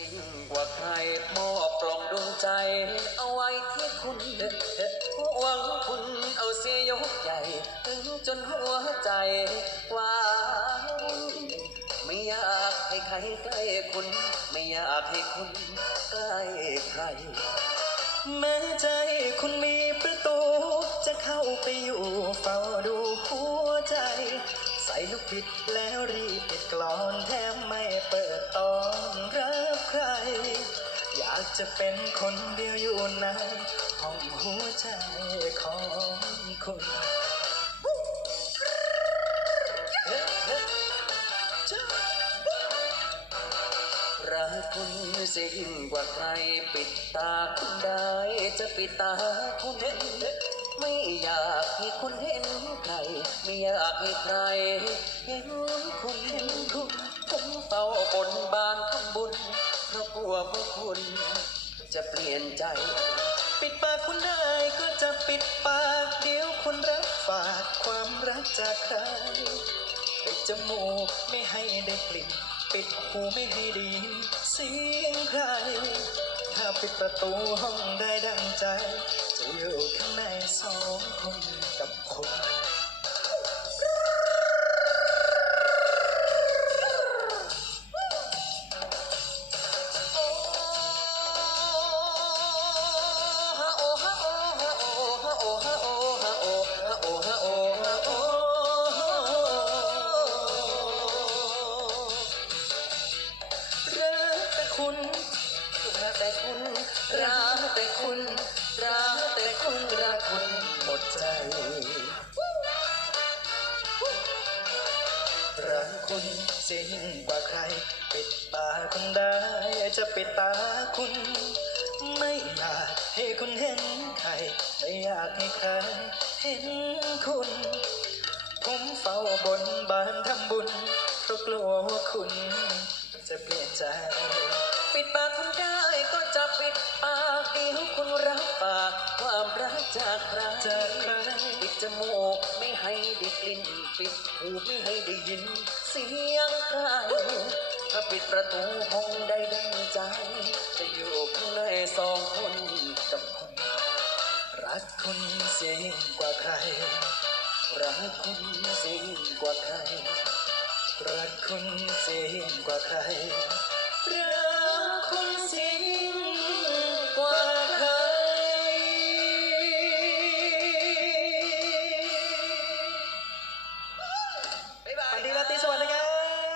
ยิ่งกว่าใครมอบกลองดวงใจ เอาไว้ที่คุณหวังคุณเอาเสียยกใหญ่ถึงจนหัวใจว้าไม่อยากให้ใครใกล้คุณ ไม่อยากให้คุณใกล้ใคร แม้ใจคุณมีประตู จะเข้าไปอยู่เฝ้าดูหัวใจ ใส่ลูกบิดแล้วรีบปิดกลอน จะเป็นคนเดียวอยู่ในห้องหัวใจของคุณรักคุณสิ่งกว่าใครปิดตาคุณได้จะปิดตาคุณเห็น ไม่อยากให้คุณเห็นใคร ไม่อยากให้ใคร เพราะกลัวว่าคุณจะเปลี่ยนใจ ปิดปากคุณได้ก็จะปิดปากเดี๋ยวคุณรับฝากความรักจากใครปิดจมูกไม่ให้ได้กลิ่น ปิดหูไม่ให้ได้ยินเสียงใคร ถ้าปิดประตูห้องได้ดังใจ จะอยู่ข้างในสองคนกับคุณ คุณรักแต่คุณรักแต่คุณรักแต่คุณรักคุณหมดใจรักคุณเสียยิ่งกว่าใคร ปิดตาคุณได้ จะปิดตาคุณ ไม่อยากให้คุณเห็นใคร ไม่อยากให้ใครเห็นคุณ ผมเฝ้าบนบานทำบุญเพราะกลัวว่าคุณจะเปลี่ยนใจ จากใครจากใครปิดจมูกไม่ให้ได้กลิ่นปิดหูไม่ให้ได้ยิน เสียงใครถ้าปิดประตูห้องได้ดังใจ จะอยู่ข้างในสองคนกับคุณรักคุณเสียงกว่าใคร รักคุณเสียงกว่าใคร รักคุณเสียงกว่าใครรักคุณเส